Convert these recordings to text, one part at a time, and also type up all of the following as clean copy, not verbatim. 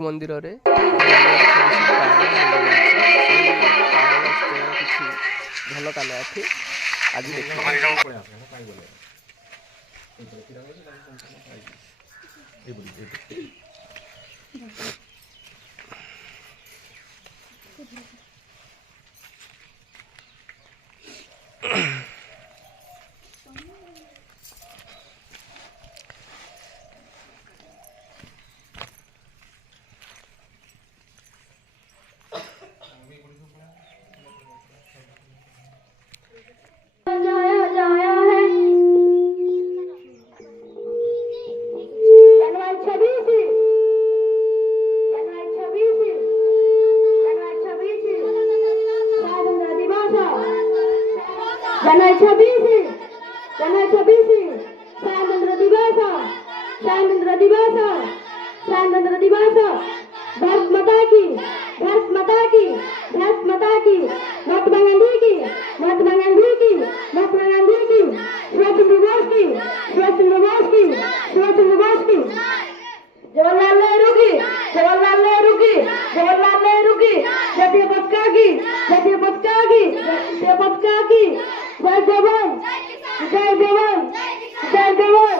ମନ୍ଦିରରେ କିଛି ଭଲ କାମ ଅଛି ଆଜି ଦେଖିବା। जनवरी 26 स्वातंत्र दिवस स्वातंत्र दिवस स्वातंत्र दिवस भारत माता की भारत माता की भारत माता की महात्मा गांधी की महात्मा गांधी की महात्मा गांधी की सुभाष चंद्र बोस की सुभाष चंद्र बोस की सुभाष चंद्र बोस की जवाहरलाल नेहरू की जवाहरलाल नेहरू की जवाहरलाल नेहरू की जातीय पताका की जातीय पताका की जातीय पताका की जय जवान जय जवान जय जवान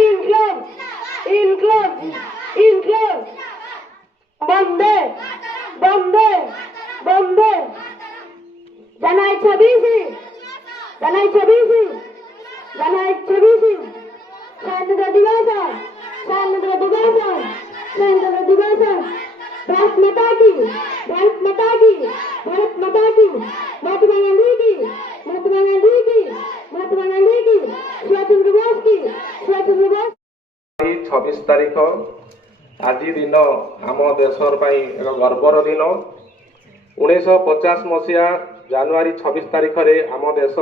इनकलाब इनकलाब इनकलाब वंदे वंदे वंदे जनवरी 26 जनवरी 26 स्वातंत्र दिवस स्वातंत्र दिवस स्वातंत्र दिवस भारत माता की भारत माता की भारत माता की महात्मा गांधी की महात्मा गांधी की महात्मा गांधी की सुभाष चंद्र बोस की सुभाष चंद्र बोस 26 तारीख आज दिन आम देशर एक गर्वर दिन 1950 मसीहा जानुआरी 26 तारीख रे आम देश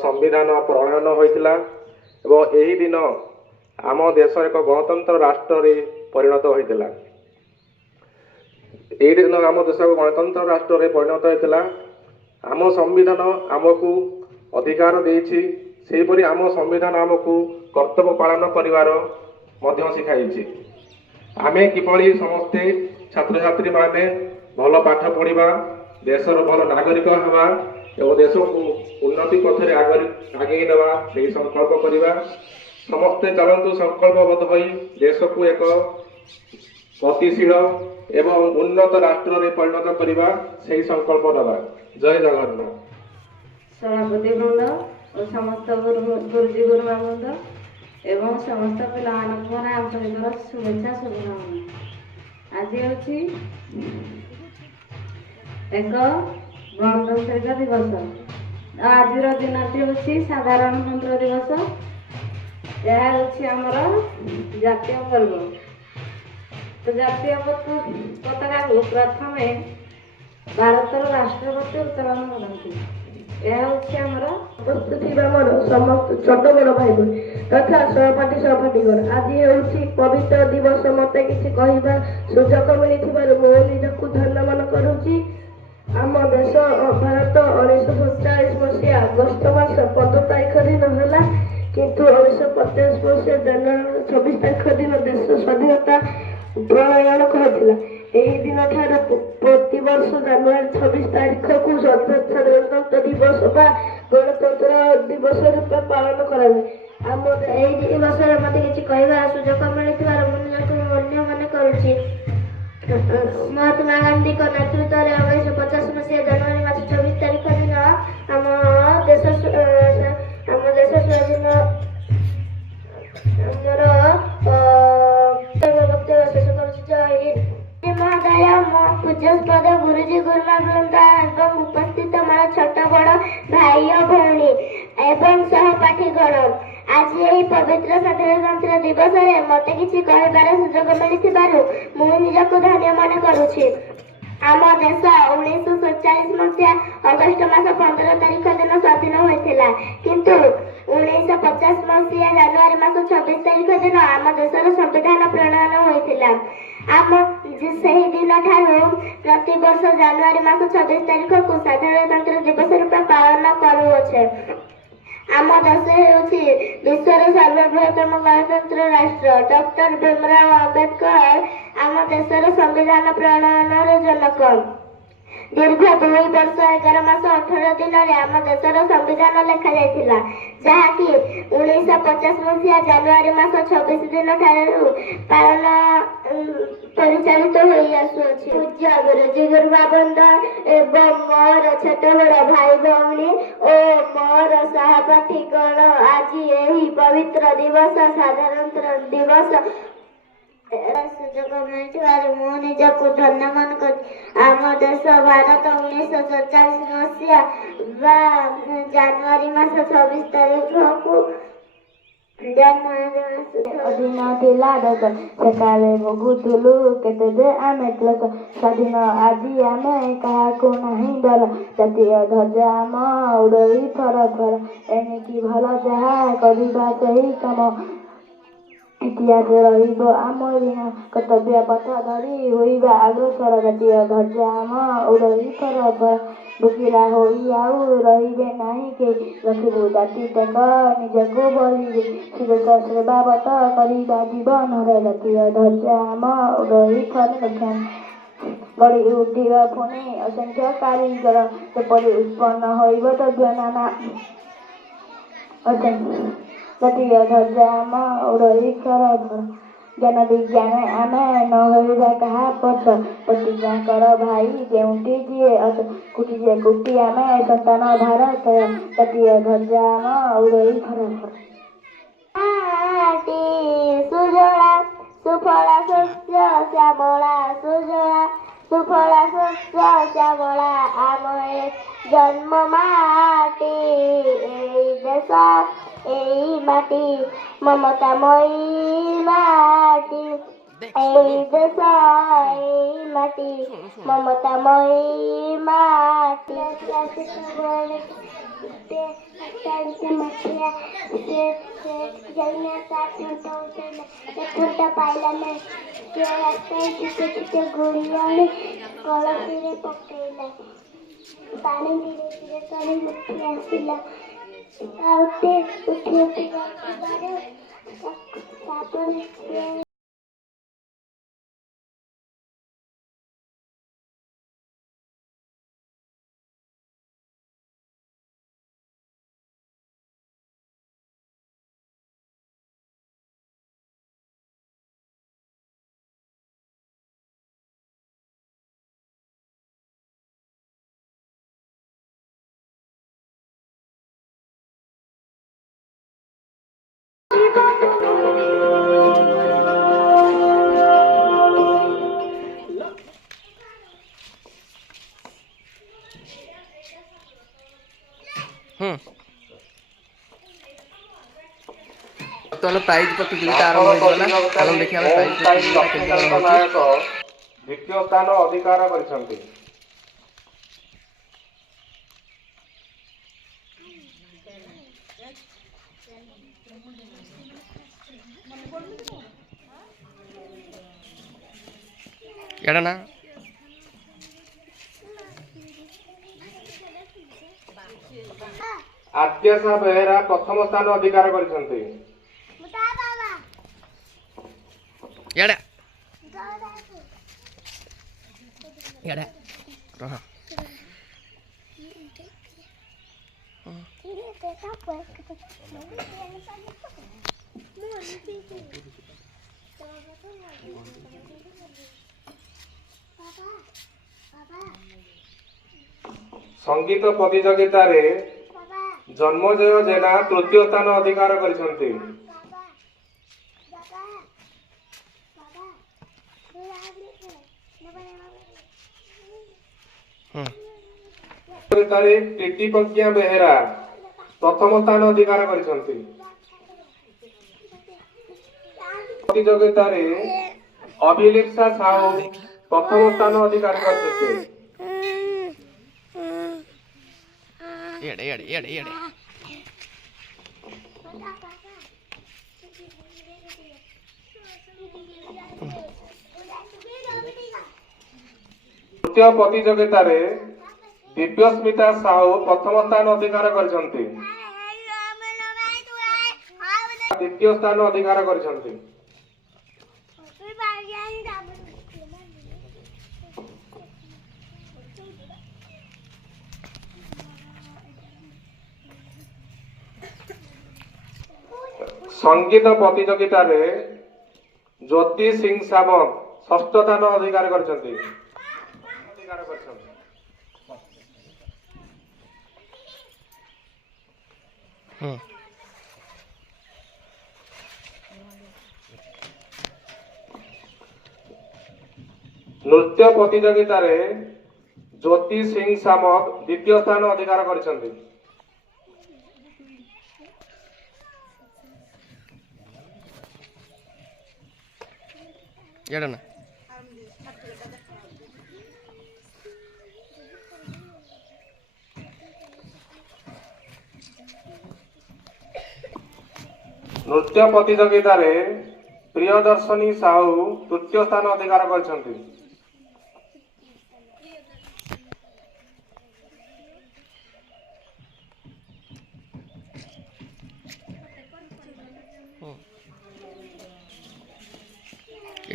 संविधान प्रणयन होता एवं यही दिन आम देश एक गणतंत्र राष्ट्र रे परिणत होता। यही दिन आम देश गणतंत्र राष्ट्र रे परिणत होता। आम संविधान आमको अधिकार देछि सेहीपरि आम संविधान आमको कर्तव्य पालन करिवार मध्य शिखाई। आमे किपरि समस्ते छात्र छात्री माने भल पाठ पढ़ा देशर भल नागरिक हवा एवं देश को उन्नति पथरे आगे नेवा से संकल्प करवा समस्ते चलतु संकल्पबद्ध होई देश को एक गतिशील एवं उन्नत राष्ट्र रे परिणत करवा से संकल्प नवा। जय जगन्नाथ। सभापति वृंद और समस्त गुरुजी गुरुमा वृंद एवं समस्त पिला आंतरिक शुभेच्छा शुभकामना। आज हूँ एक गणतंत्रिक दिवस। आज दिनटी हूँ साधारणतंत्र दिवस। यह हूँ आमर जातीय पर्व। तो जातीय पताका को प्रथम भारतर राष्ट्रपति उत्तोलन करती। यह हूँ आमर उपस्थित मोर समस्त छोट बड़ भाई भाई तथा सहपाठी सहपाठीगण आज हूँ पवित्र दिवस। मत कि कहवा सुजोग मिली मो निजक धन्य मन करुच्ची। आम देश भारत 1947 मसीहा अगस्ट मास 15 तारीख दिन है किंतु 1950 मसीहा जनवरी 26 तारीख दिन देश स्वाधीनता प्रणयन करथिला। एही दिन ठार प्रति वर्ष जनवरी 26 तारीख को साधारणतंत्र दिवस बा गणतंत्र दिवस रूप पालन कराए। आम एही दिवस मत कि कहवा सुजोग मिली मन्य मन करुच्ची। महात्मा गांधी को नेतृत्व में 1950 मसीहा जनवरी मास 24 तारीख दिन आम देश स्वाधीन महोदय मो पूज्यस्पद गुरुजी गुरुमा वृंद एवं उपस्थित मोर छोट बड़ भाई भौणी एवं सहपाठीगण आज यही पवित्र साधारणतंत्र दिवस में मत कि कहबार सुजोग मिली मु निजक धन्य मन करुछि। आम देश 1947 मसीहा अगस्ट मास 15 तारीख दिन स्वाधीन होता किंतु 1950 मसीहा जनवरी मास 26 तारीख दिन आम देशर संविधान प्रणयन होता। आम से दिन ठारू प्रति वर्ष जनवरी मास 26 तारीख को साधारणतंत्र दिवस रूप पालन करुछे। आम देश हूँ विश्वर सर्वबृहत्तम गणतंत्र राष्ट्र। डॉक्टर भीमराव अम्बेडकर ଆମ ଦେଶର ସମ୍ବିଧାନ ପ୍ରଣୟନର ଜନକ। ଦୀର୍ଘ 2 ବର୍ଷ 11 ମାସ 18 ଦିନରେ ଆମ ଦେଶର ସମ୍ବିଧାନ ଲେଖାଯାଇଥିଲା, ଯାହାକି 1950 ମସିହା ଜାନୁଆରୀ ମାସ 26 ଦିନ ଠାରୁ ପରିଚାଳିତ ହୋଇ ଆସୁଅଛି। ପୂଜ୍ୟ ଗୁରୁଜୀ ଗୁରୁବାବନ୍ଦ ଏବଂ ମୋର ଛୋଟ ବଡ଼ ଭାଇ ଭଉଣୀ ଓ ମୋର ସହପାଠୀଗଣ, ଆଜି ଏହି ପବିତ୍ର ଦିବସ ସାଧାରଣତନ୍ତ୍ର ଦିବସ ସୁଯୋଗ ମିଳିଥିବାରୁ ମୁଁ ନିଜକୁ ଧନ୍ୟ ମନେ କରୁଛି। ଆମ ଦେଶ ଭାରତ 1947 ମସିହା ବା ଜାନୁଆରୀ ମାସ 26 ତାରିଖକୁ ଅଧୀନ ଥିଲା ଦେଶ। ସେକାଳେ ଭୋଗୁଥିଲୁ କେତେ ଯେ ଆମେ କ୍ଲେଶ, ସ୍ୱାଧୀନ ଆଜି ଆମେ କାହାକୁ ନାହିଁ ଡର। ଜାତୀୟ ଧ୍ୱଜା ଆମ ଉଡ଼ଇ ଥର ଥର, ଏଣିକି ଭଲ ଯାହା କରିବା ସେହି କାମ। ଇତିହାସ ରହିବ ଆମ ଋଣ, କର୍ତ୍ତବ୍ୟ ପଥ ଧରି ହୋଇବା ଅଗ୍ରସର। ଜାତୀୟ ଧ୍ୱଜା ଆମ ଉଡ଼ଇ ଥର ଥର, ଭୋକିଲା ହୋଇ ଆଉ ରହିବେ ନାହିଁ କେହି। ରଖିବୁ ଜାତି ଟେକ ନିଜକୁ ବଳି, ସୁଦେଶ ସେବାବତ କରିବା ଜୀବନରେ। ଜାତୀୟ ଧ୍ୱଜା ଆମ ଉଡ଼ଇ ଥର ଥର, ଗଢ଼ି ଉଠିବ ପୁଣି ଅସଂଖ୍ୟ କାରିଗର, ଯେପରି ଉତ୍ପନ୍ନ ହୋଇବ ଦ୍ରବ୍ୟ ନାନା ଜାତୀୟ ଧ୍ୱଜା ଆମ ଉଡ଼ଇ ଥର ଥର। ଜ୍ଞାନ ବିଜ୍ଞାନ ଆମେ ନ ହୋଇବା କାହା ପଛ, ପ୍ରତିଜ୍ଞା କର ଭାଇ ଯେଉଁଠି ଯିଏ ଅଛ। କୋଟି ଯେ କୋଟି ଆମେ ସନ୍ତାନ ଭାରତର, ଜାତୀୟ ଧ୍ୱଜା ଆମ ଉଡ଼ଇ ଥର ଥର। ମାଟି ସୁଜଳା ସୁଫଳା ଶସ୍ୟ ଶ୍ୟାମଳା, ସୁଜଳା ସୁଫଳା ଶସ୍ୟ ଶ୍ୟାମଳା, ଆମ ଏ ଜନ୍ମ ମାଟି। ଏଇ ଦେଶ ଏଇ ମାଟି ମମତାମୟୀ ମାଟି, ଏଇ ଦେଶ ଏଇ ମାଟି ମମତାମୟୀ ମାଟି। ପାଇଲା ନାହିଁ ସେ ରାସ୍ତାରେ ଟିକେ ଟିକେ ଗୁଳି ଆଣି କଳସୀରେ ପକେଇଲା, ପାଣି ଧୀରେ ଧୀରେ ତଳେ ଉଠି ଆସିଲା। ଆଉ ଉଠି ଉଠି ଯାଉଥିବାରୁ ତାପରେ ବର୍ତ୍ତମାନ ପ୍ରାଇଜ୍ ପ୍ରତିଯୋଗିତା ଆରମ୍ଭ ହୋଇଗଲା। ଚାଲନ୍ତୁ ଦେଖିବା ପ୍ରାଇଜ୍ ପ୍ରତିଯୋଗିତା କେମିତି କ'ଣ ହେଉଛି। ନାୟକ ଦ୍ୱିତୀୟ ସ୍ଥାନ ଅଧିକାର କରିଛନ୍ତି। ଏଇଟା ନା ଆଦ୍ୟାଶା ବେହେରା ପ୍ରଥମ ସ୍ଥାନ ଅଧିକାର କରିଛନ୍ତି। ଏଇଟା ଏଇଟା ରହ ସଙ୍ଗୀତ ପ୍ରତିଯୋଗିତାରେ ଜନ୍ମଜୟ ଜେନା ତୃତୀୟ ସ୍ଥାନ ଅଧିକାର କରିଛନ୍ତି। ଟିଟି ପ୍ରଜ୍ଞା ବେହେରା ପ୍ରଥମ ସ୍ଥାନ ଅଧିକାର କରିଛନ୍ତି। ପ୍ରତିଯୋଗିତାରେ ଅଭିଲିପ୍ସା ସାହୁ ପ୍ରଥମ ସ୍ଥାନ ଅଧିକାର କରିଛନ୍ତି। ତୃତୀୟ ପ୍ରତିଯୋଗିତାରେ ଦିବ୍ୟସ୍ମିତା ସାହୁ ପ୍ରଥମ ସ୍ଥାନ ଅଧିକାର କରିଛନ୍ତି। ଦ୍ୱିତୀୟ ସ୍ଥାନ ଅଧିକାର କରିଛନ୍ତି। संगीत प्रतियोगिता रे ज्योति सिंह सामंत षष्ठ स्थान अधिकार करछन्ती। नृत्य प्रतियोगिता रे ज्योति सिंह सामंत द्वितीय स्थान अधिकार करछन्ती। एड़ा ना नृत्य प्रतियोगिता रे प्रियदर्शनी साहू तृतीय स्थान अधिकार करछन्ती।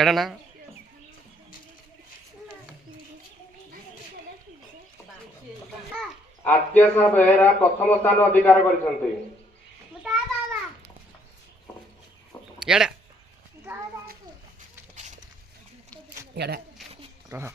एड़ा ना आद्याशा बेहेरा प्रथम स्थान अधिकार करछन्ती। एड़ा एड़ा रहा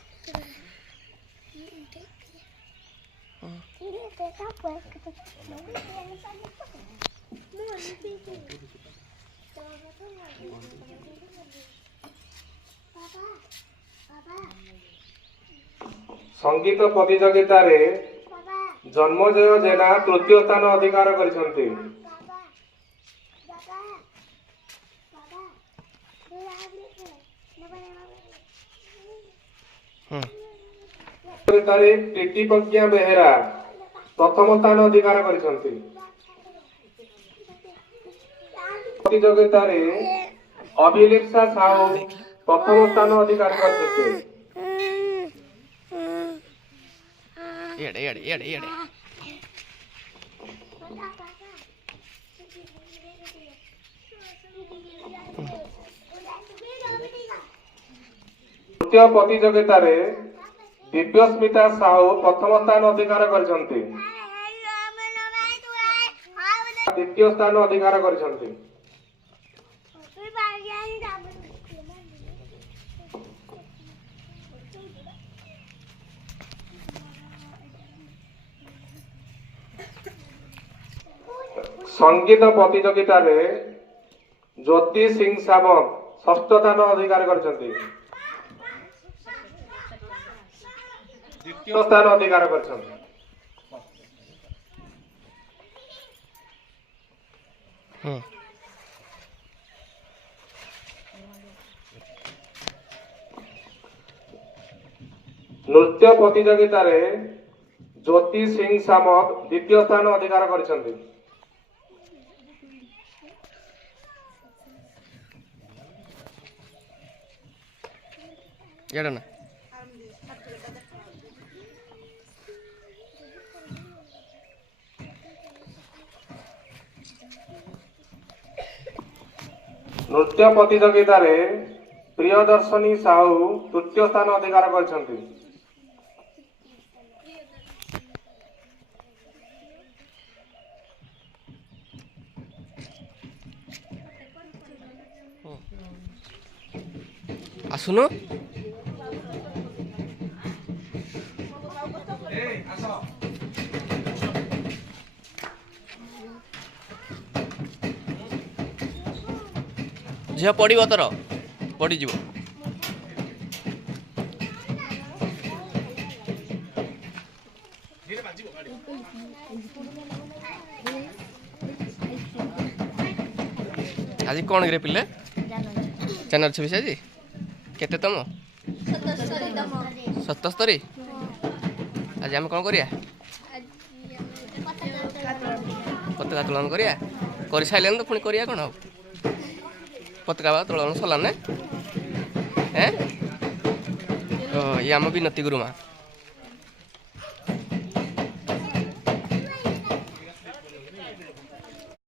संगीत प्रतियोगिता रे जन्मजय जेना तृतीय स्थान अधिकार करछन्ती। प्रतियोगिता रे टीटी प्रज्ञा बेहेरा प्रथम स्थान अधिकार करछन्ती। प्रतियोगिता रे अभिलिप्सा साहू प्रथम स्थान अधिकार करछन्ती। एड़े एड़े एड़े एड़े नृत्य प्रतियोगिता रे दिव्यस्मिता साहू प्रथम स्थान अधिकार करछन्ती। द्वितीय स्थान अधिकार करछन्ती। संगीत प्रतियोगिता रे ज्योति सिंह सामंत षष्ठ स्थान अधिकार करछन्ती। द्वितीय स्थान अधिकार करछन्ती। नृत्य प्रतियोगिता रे ज्योति सिंह सामंत द्वितीय स्थान अधिकार करछन्ती। एड़ा ना नृत्य प्रतियोगिता रे प्रियदर्शनी साहू तृतीय स्थान अधिकार करछन्ती। आसुनो झिया पड़ो तोर पड़ज आज कौन रे पिले चैनल छवि आज केते तम 77 आज आम कौन करिया पताका तोलन करिया कर सारे तो पुणी करिया कौन पताका तोलन सरलान ये आम विनती गुरुमा।